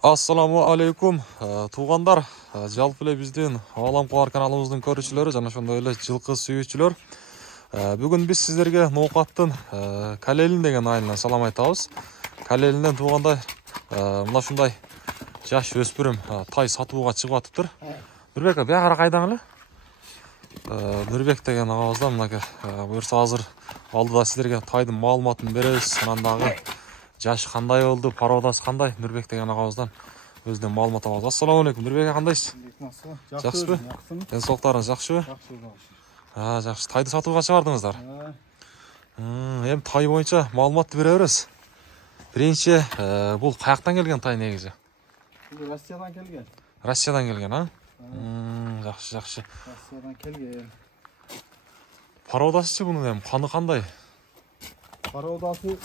Assalamu alaikum. Туғандар, жалпы эле биздин Аламқуар каналыбыздын көрүүчүлөрү жана ошондой эле жылкы сүйүүчүлөр. Бүгүн биз сиздерге Ноокаттын Калелин деген айылынан салам айтабыз. Калелинден туугандай мына ушундай жаш өспүрүм тай сатууга чыгып атыптыр. Нурбек, биягара кайдан эле? Нурбек деген агабыздан мынакей буюрса азыр алдыда сиздерге тайдын маалыматын беребиз. Анан дагы жаш кандай болду, пародасы кандай? Нурбек деген агабыздан өзүнөн маалымат алабыз. Ассаламу алейкум. Нурбек кандайсыз? Жакшыбы? Ден соолуктарыңыз жакшыбы? Жакшы. Тайды сатууга чыгардыңыздар. Эми тай боюнча маалыматты бере беребиз. Биринчи, бул каяктан келген тай негизи? Россиядан келген. Россиядан келген, а? Жакшы. Россиядан келген. Пародасычы бунун эми каны кандай? Пародасы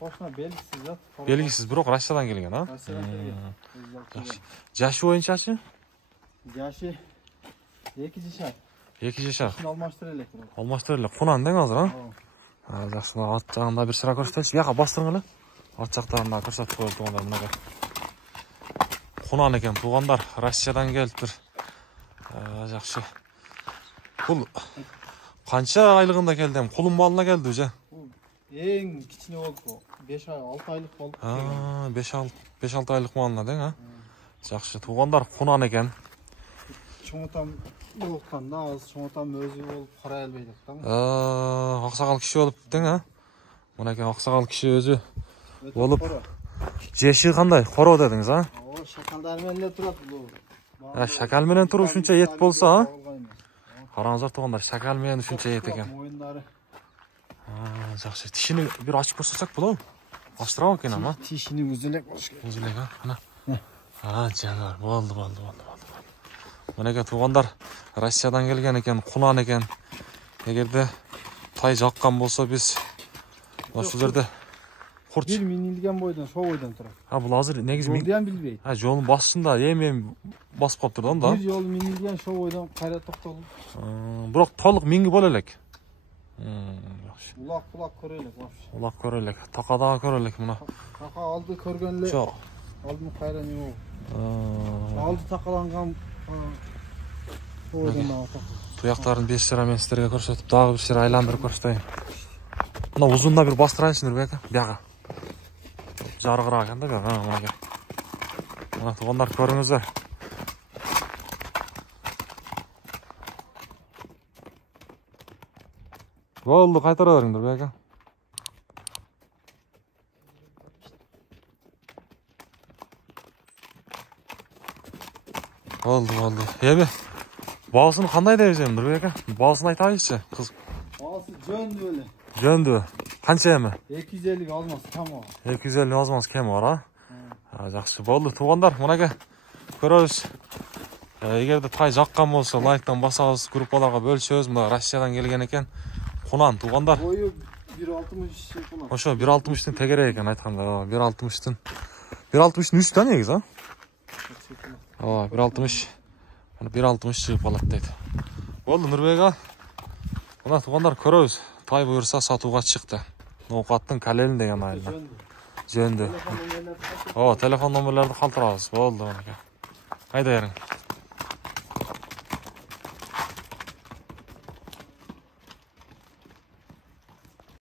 Бошна белгисиз зат. Белгисиз, бирок Россиядан келген, а? Россиядан келген. Жакшы. Жашы боюнчачы? Жашы 2 жашар. 2 жашар. Алмаштыра элек. Алмаштыра элек. Кунан дең азыр, а? Жакшы. Ат жагында бир шыра көрсөтөчү. Бияка бастырың эле. Ат жактарына көрсөтүп коелу туугандар мынакей. Кунан экен туугандар, Россиядан келиптир. Жакшы. Бул канча айлыгында келди? Кулун малына келди же? Эң кичине болду. 5-6 айлык болду. 5-6 айлык малына дең, а? Жакшы. Туугандар Кунан экен. Чоңотам болутканда, азыр чоңотам өзү болуп карай албай жатты. Аксакал киши болуп дең, а? Мынакей аксакал киши өзү болуп. Жеши кандай? Коро дедиңиз, а? Шакалдар менен эле турат бул. Шакал менен туруп ушунча эт болсо, а? Караңыздар туугандар, шакал менен ушунча эт экен. Моюндары. Жакшы. Тишини бир ачып көрсөтсөк болобу? Ачтырабы экен ама? Тишини үзүлөк болуш керек. Үзүлөк, а? Ана. Жана болду. Мынакей туугандар, Россиядан келген экен, Кунан экен. Эгерде тай жаккан болсо биз ошол жерде курч. Бир минилген бойдон, шо бойдон турат. Бул азыр негизи Жолдуям билбейт. Жолдун башында эми басып калыптыр да. Бир жол минилген, шо бойдон кайра токтолду. Бирок толук минги боло элек. Жакшы. Улак көрө элек вообще. Улак көрө элек. Такадагы көрө элек мына. Така алды көргөн эле. Жок. Алдын кайра не болду. Алды такаланган бойдон да так. Туяктарын 5 шыра мен сиздерге көрсөтүп, дагы бир шыра айландырып көрсөтөйүн. Мына узунда бир бастырайынчы Нурбек, бияга. Жарыгыраак экен да бияга, мынакей. Мына туугандар көрүңүздөр. Болду, кайтара бериң Нурбек. Болду. Эми баасын кандай деп эсем Нурбек? Баасын айтайынчы, кыз. Баасы жөндү эле. Жөндү. Канча эми? 250 алмаз кем бар. 250 алмаз кем бар, а? Жакшы. Болду туугандар, мынакей көрөбүз. Эгерде тай жаккан болсо, лайктан басабыз, группаларга бөлүшөбүз. Мына Россиядан келген экен. Кунан туугандар. Бою 1.60 кунан. Ошо 1.60тын тегерек экен айтканда. 1.60тын. 1.60тын үстү да негизи, а? 1.60. 1.60 чыгып калат дейт. Болду Нурбек. Мына туугандар көрөбүз. Тай буюрса сатууга чыкты. Ноокаттын Калелин деген айылынан. Жөндү. Телефон номерлерди калтырабыз. Болду. Кайда бериң?